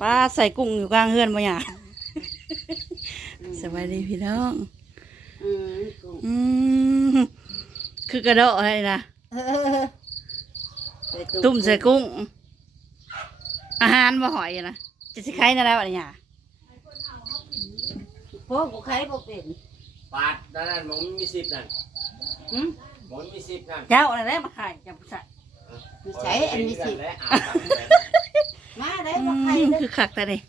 ป้าใส่กุ้งอยู่กลางเฮือนบ่หยาสวัสดีพี่น้อง อืมกุ้งอืมคือกระโดดอะไรนะเออไปตุ่มใส่กุ้ง อาหารบ่หอยนะจะสิใครนะแล้วอะไรหยาพวกกูใครบ่เป็นปาดนั่นนั่นหมองมีสิบนั่นหึหมองมีสิบนั่นเจ้าอะไรมาขายจะใส่ไม่ใช่อันมีสิและอ่านตาม ไปมาได้อืบ่ใครมเด้อคือคักแต่นี่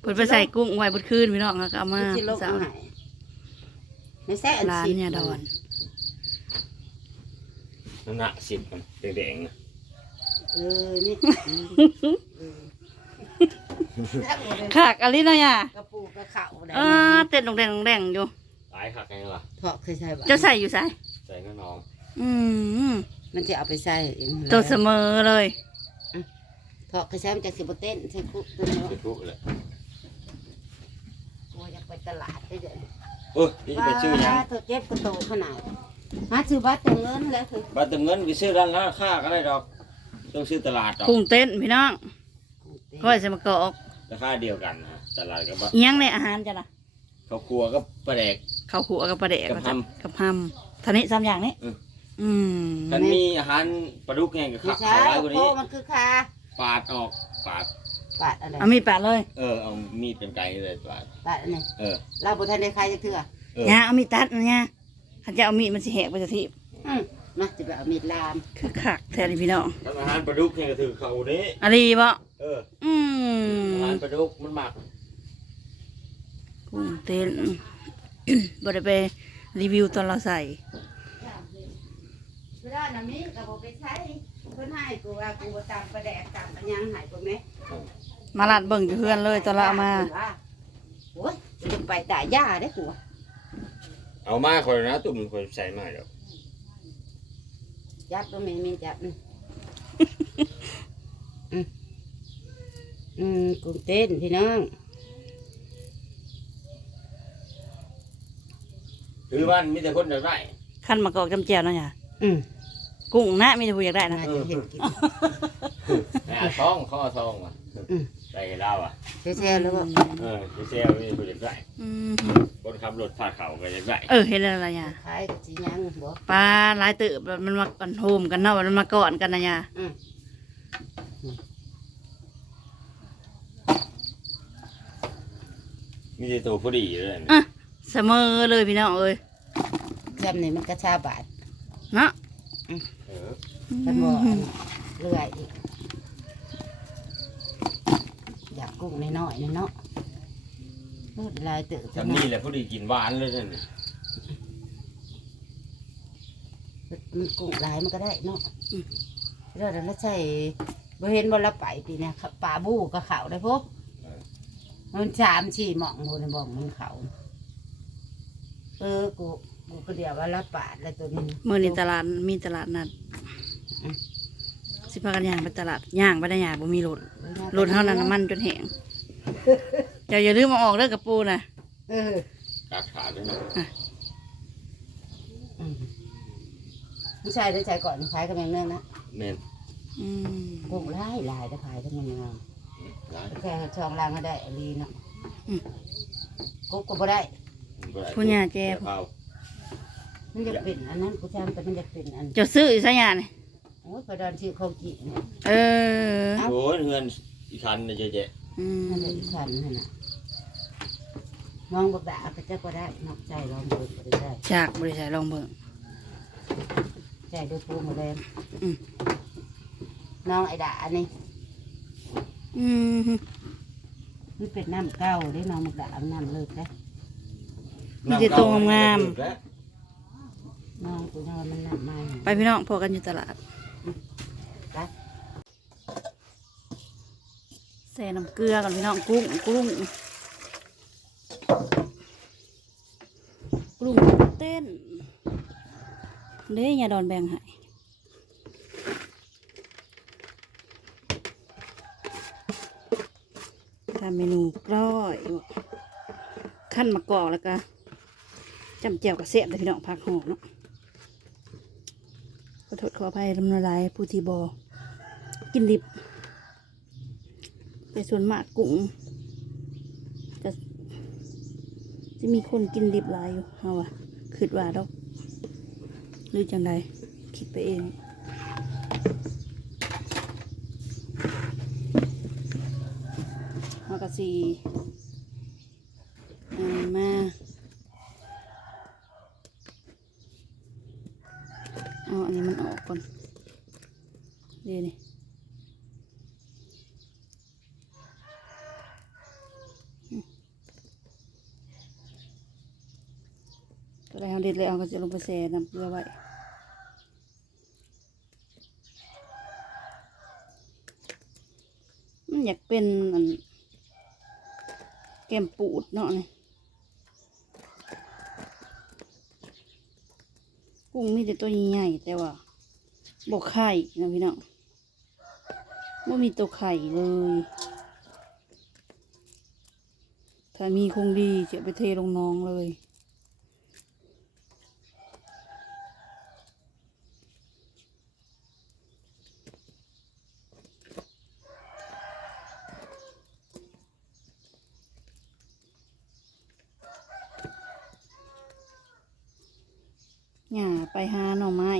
เพิ่นไปใส่กุ้งไว้บนคืนพี่น้องแล้วก็เอามาสิลงสาวให้ไม่ใช่อันร้านสิเนี่ยดอนนั่นน่ะสิบมันแดงๆนะเออนี่คักอะไรเนาะหยากระปูกระเข่าได้เออเต้นลงแดงลงแดงอยู่ตายขักไงล่ะเถาะเคยใช่บ่เจ้าใส่อยู่ใส่ใส่น้น้องอืมมันจะเอาไปใส่เองตัวเสมอเลย เถาะเคยใช้มันจะสิบ่เต้นใช่คุกตัวเนาะไปทุบเลยกูอยากไปตลาดได้เด้อเออนี่ไปชื่อหยังว่าตัวเจ็บกระโตขนาดหาซื้อบัตรเติมเงินแล้วคือบัตรเติมเงินไปซื้อร้านราคาก็ได้ดอก ต้องซื้อตลาดดอกกุ้งเต้นพี่น้องก้อยใส่มะกอกราคาเดียวกันนะตลาดกับบัตรเอียงในอาหารจ้ะล่ะเขาครัวก็ปลาแดก ข้าวขัวกับปลาเดกกับหำกับหำท่านี้สามอย่างนี้ อืมอืมมันมีอาหารปลาดุกไงกับไม่ข้าวใช่ขาวร้ายกว่าโอ้นี้มันคือคา ปาดออกปาดบาทอะไรเอามีดปาดเลยเออเอามีดเป็นไกลเลยปาดบาทอันนี้เออ เราบุทันได้ใครจะเถื่อเออ เนี่ยเอามีดตัดนะเนี่ยขันจะเอามีดมันสิแหกไปจะทีอืมมาจะไปเอามีดลาม คือขักแท้เลยพี่น้องทำอาหารปลาดุกไงก็ถือเขานี้อะไรบ่เอออืมอาหารปลาดุกมันหมักกุ้งเต้น บ่ได้ไปรีวิวตอนเราใส่ เวลาน่ะมีก็บอกไปใช้ เพิ่นให้กูว่ากูบ่ตามประแดกตามปัญญังให้กูแม่มาลาดเบิ่งอยู่เพื่อนเลยตอนเราเอามาโอ้ยจะไปตายย่าได้กูเอามาคนนะตุ่มคนใส่มาเดี๋ยวจับก็ไม่มีจับอืมอืมอืมกุ้งเต้นพี่น้องคือบ้านมีแต่คนอยากได้ขั้นมะกอกจำเจียวเนาะอย่าอืม กุ้งนะมีแต่ผู้อยากได้นะน่าจะเห็นกินแม่ท้องเขาเอาท้องมาอืมใส่เหล้าอะเซ่ๆแล้วก็เออที่เซลนี่คนอยากได้อืมคนขับรถผ่าเขาก็อยากได้เออเห็นแล้วอะไรอย่าขายกับสียังบ่ ปลาหลายตืบมันมากันโฮมกันเนาะมันมาก่อนกันนะอย่าอืม มีแต่ตัวพอดีเลยนะอะเสมอเลยพี่น้องเอ้ยจำนี่มันกระชาบาทเนาะเอ อกันบ่อันเรื่อยอีก อยากกุ้งน้อยๆนี่เนาะเออลายตื่นทำนี่แหละพอดีกินหวานเลยนี่มันกุ้งลายมันก็ได้เนาะแล้วเราใส่บ่เห็นบ่ละไปปีเนะครับปลาบูก็เขาได้พวกมันสามสี่หม่องบ่ได้บอกมันเขาเออกูกูก็เดียวว่าละปาดแล้วตัวนี้นะมื่อนี้ตลาดมีตลาดนัด สิพากันย่างไปตลาดย่างไปได้ย่างบ่มีรถรถเท่านั้นน้ำมันจนแห้งเจ้าอย่าลืมมาออกเด้อกระปูนะเออกัดขาดด้วยนะอืมผู้ชายได้ใจก่อนขายกันอย่างนึงนะเมนอืมกุ้งลายลายจะขายทั้งนั้นยังไงร้านแค่ช่องล่างก็ได้อลีเนาะกุ๊กก็บ่ได้ผู้ใหญ่แจเผามันจะเป็นอันนั้นกูจำแต่มันจะเป็นอันเจ้าซื้ออยู่ซะย่านี่ โอ้ยกระดอนชื่อเขาจีเนี่ยเออ โอ้ยเงินอีกคันเนี่ยเจ๊อืมนั่นแหละอีกขันนั่นน่ะมองบักดาก็จะก็ได้นอกใจลองดูก็ได้จากบริษัทลองเบิ่ง ใจด้วยปูหมดเลยอืม น้องไอ้ดาอันนี้อืมมันเป็นน้ำเก้าได้น้องบักดาเอาน้ำเลิกได้มีแต่ตัวงามแล้วน้องกูนอนมันน้ำใหม่ ๆไปพี่น้องพอกันอยู่ตลาด ไป ใส่น้ำเกลือก่อนพี่น้องกุ้งกุ้งกุ้งเต้นเด้ยาดอนแบงให้ทำเมนูกล้อยขั้นมะกอกแล้วก็จำเจียวกับเสียบแต่พี่น้องพักหอมเนาะขอโทษขออภัยลำละลายผู้ที่บอกินดิบ แต่ส่วนมากกุ้งจะจะมีคนกินดิบหลายอยู่เอาอะคิดว่าดอกหรือจังไดคิดไปเองเฮาก็สิเอามาเอาอันนี้มันออกก่อนเดี๋ยวนี่อืมก็ได้ เอาเด็ดเลยเอาก็จะลงไปแช่น้ำเกลือไว้มันอยากเป็นอันแกมปูดเนาะนี่กุ้งมีแต่ตัวใหญ่แต่ว่าบกไข่นะพี่น้องไม่มีตัวไข่เลย ถ้ามีคงดีจะไปเทลงน้องเลย หย่าไปหาหน่อไม้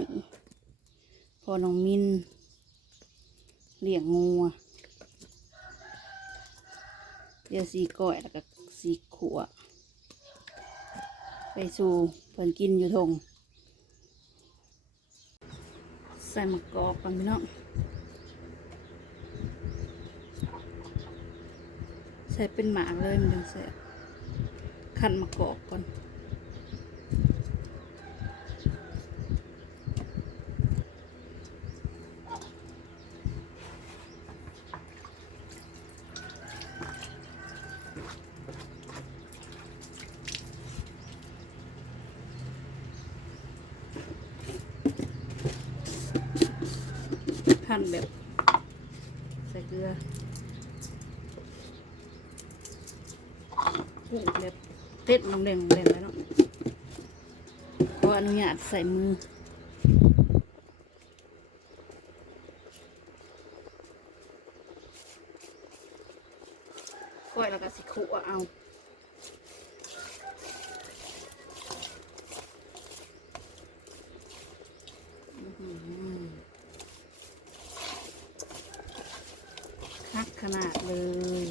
พอน้องมินเลี้ยงงูเดี๋ยวสีก้อยแล้วก็สีขัวไปสู่เพิ่นกินอยู่ทงใส่มะกอกกันพี่น้องใส่เป็นหมากเลยมันจังแซ่บขั้นมะกอกก่อน หั่ นแบบ ใส่เกลือผูกแบบเต็ดลงแดงลงแดงแล้วเนาะขออนุญาตใส่มือก้อยแล้วก็สิขุเอา อื้อหือคักขนาดเลย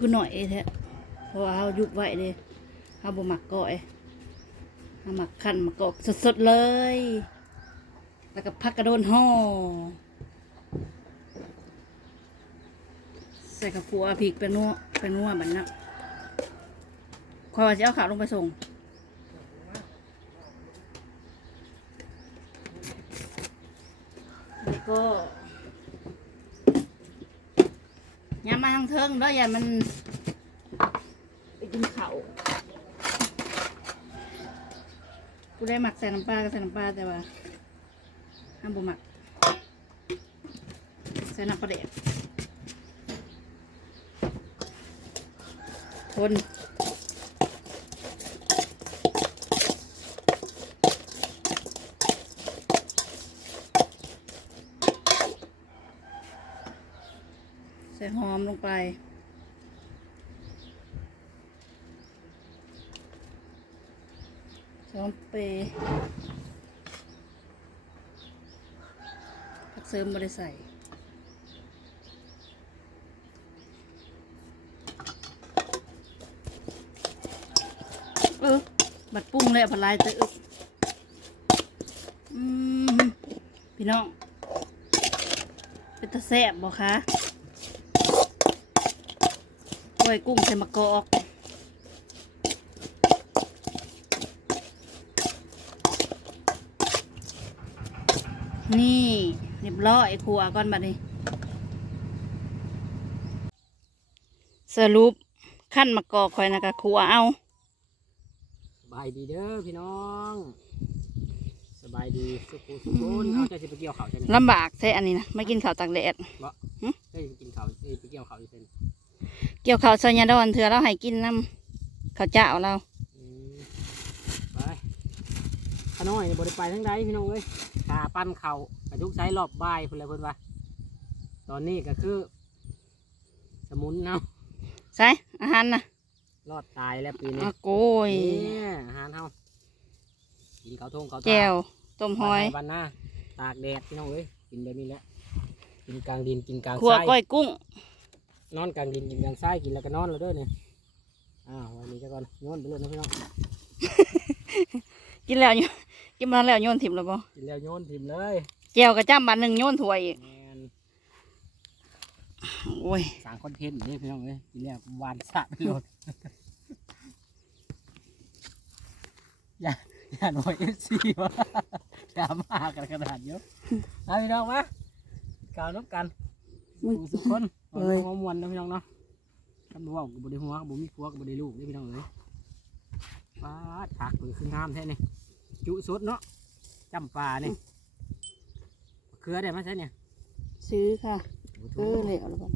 คือหน่อยแท้เพราะว่าเขายุบไว้เลยเขาบหมักก้อยเขาหมักขั้นหมักกอกสดๆเลย แล้วก็พักกระโดนห่อใส่กระปัวพริกไปนัวไปนัวแบบนั้นคอยว่าจะเอาขาวลงไปส่งแล้วก็ อย่ามาทางเทิงแล้วอย่ามันไปกินเขาวกูได้หมักใส่น้ำปลาก็ใส่น้ำปลาแต่ว่าห้ามบุหมักใส่น้ำปลาเด็กคน หอมลงไป สองเปย์ผักเสริมบริใส่เออบัดปุ้งเลยผัดลายเตอะอืมพี่น้อง เป็นตะแซ่บบ่คะ กล้วยกุ้งใส่มะกอกนี่เรียบร้อยครัวก่อนบัดนี้ สรุปขั้นมะกอกคอยนะกะครัวเอาบายดีเด้อพี่น้อง สบายดีสุขุสุขุนเอาใจสิไปเกี่ยวเขาวใช่ไหมลำบากแท้อันนี้นะไม่กินข้าวตากแดดเอ้ยไปกินเขาวเอ้ยไปเกี่ยวเขาวอยู่เป็น เกี่ยวข้าวซอยยาดอนเถื่อเราให้กินน้ำข้าวเจ้าเราอืมไปขาน้อยบริไปทั้งใดพี่น้องเอ้ยขาปั้นเขากระทุกไซรอบบ่ายเพิ่นเลยเพิ่นว่าตอนนี้ก็คือ สมุนเนาะใช่อาหารนะรอดตายแล้วปีนี้อะโกยเนี่ยอาหารเฮากินข้าวทงข้าวตาแจ่วต้มหอยบ้านหน้าตากแดดพี่น้องเอ้ยกินแบบนี้แหละกินกลางดินกินกลางขัวทรายก้อยกุ้ง นอนกลางดินกินกลางทรายกินแล้วก็นอนแล้วเด้วยเนี่ยอ้าววันนี้จะก่อนโยนไปเลยนะพี่น้องกินแล้วโยกินมาแล้วโยนถิ่มแล้วบ่กินแล้วโยนถิ่มเลยแจ่วกระจ้ำบานหนึ่งโยนถ้วยอีกแมนโอ้ยสร้างคอนเทนต์นี่พี่น้องเอ้ยกินแล้วหวานสะไปหมดอย่าอย่าหน่อยเอฟซีวะดราม่ากันขนาดเยอะเอาพี่น้องมากล่าวนบกันมึงสู่สุขคน เอ้ยหัวมวนนะพี่น้องเนาะคำว่ากับบริหัวกับบมีผัวกับบริลูกนี่พี่น้องเอ้ยป้าดผักเปิดขึ้นงามแท้นี่จุสดเนาะจำปลานี่เครือได้ไหมใช่เนี่ยซื้อค่ะโอ้โหเออเลยเอาละบ่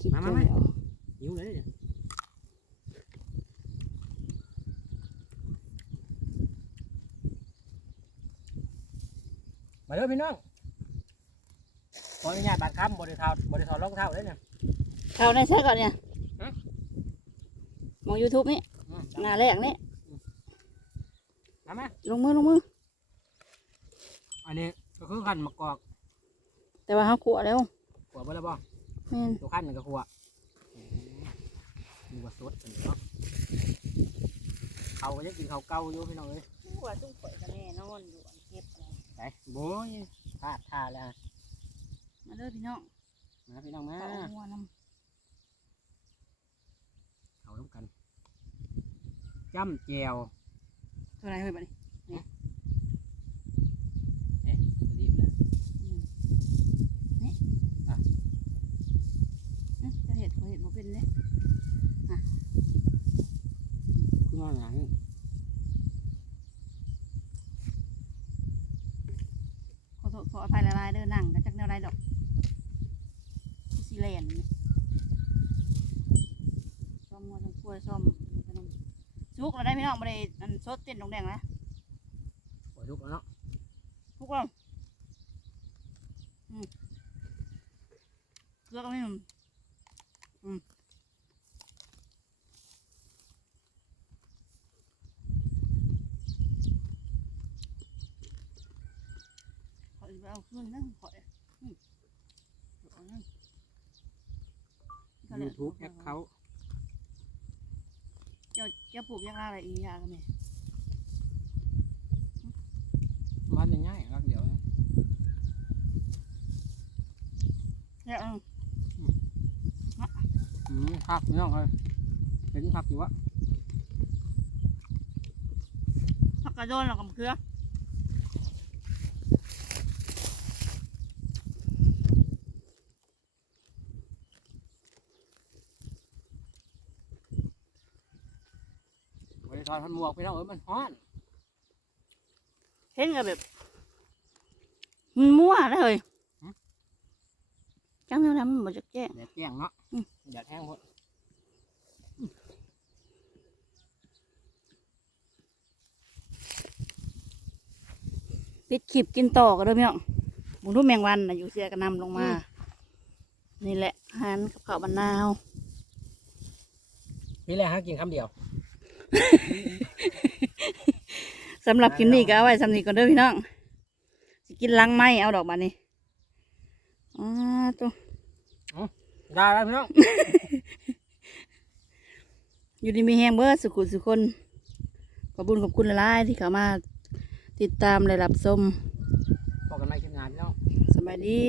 คิดมามาจะมา แล้วหิวเลยเนี่ยมาเด้อพี่น้องข ออนุญาตบาดคำบริเท้าบริถอดรองเท้าเลยเนี่ยเข้าในเช้ก่อนเนี่ยฮะ มองยูทูบนี่อืมหน้าแรกนี่มามาลงมือลงมือ อันนี้ก็คือขันมะกอกแต่ว่าเขาขัวแล้วหัวเบอร์ละบ่แม่นตัวขั้นหนึ่งก็หัวมีว่าสดอันนี้เนาะเขาก็จะกินเขาวเก่าอยู่พี่น้องเอ้ยขัวตุ้งข่อยกันแน่นอนอยู่อันเก็บอะไรไปโบ้ยพลาดท่าแล้ว มาเด้อพี่น้องมาพี่น้องมาเอาหัวน้เขาต้องกันจ้ำแจวำตัวไหนเฮ้ยบัดนี้เอ๊ะรีบเลยอื้อจะเห็ดเขาเห็ดบ่เป็นเลยขึ้นมาหลัง ขอโทษขออภัยละลายๆเด้อนั่งกันจักแนวไรดอกซีเลนนี่ซ่อมหัวซ่อมกล้วยซ่อมขนมสุกเราได้ พี่น้องบ่ได้อันสดเต้นดงแดงนะปวดทุกข์แล้วเนาะทุกคนอืมเกลือก็ไม่หนุ่มอืมขออีกไปเอาขึ้นนะขออืมเอานั่นยูทูบแอคเขาเจ้าเจ้าปลูกยางอะไรอีกอยางกันไหมมันง่ายๆรักเดียวนะเนี่ยเอออืมพักพี่น้องเลยเป็นพักอยู่วะผักกระโดนเรากับเกลือ บริษัทพันหมวกพี่น้องเอ้ยมันฮ้อนเห็นกับแบบมันมั่วเลยจังแนวนั้นมันบ่จักแจ้งแดดแจ้งเนาะอืมแดดแห้งหมดปิดขีบกินต่อกันเด้อพี่น้องบุญรูปแมงวันนะอยู่เสียกันนำลงมา นี่แหละอาหารกับข้าวบรรนาวนี่แหละฮะกินคำเดียว สำหรับกินนี่ก็เอาไว้สำนีก่อนเด้อพี่น้องสิกินลังไม้เอาดอกบานนี้อ๋อตัวได้แล้วพี่น้อง อยู่ดีมีแฮงเบิร์สุขุสุคน ขอบคุญขอบคุณหลายๆที่เข้ามาติดตามและรับชมพอกันไม่คลิปงานพี่น้อง สบายดี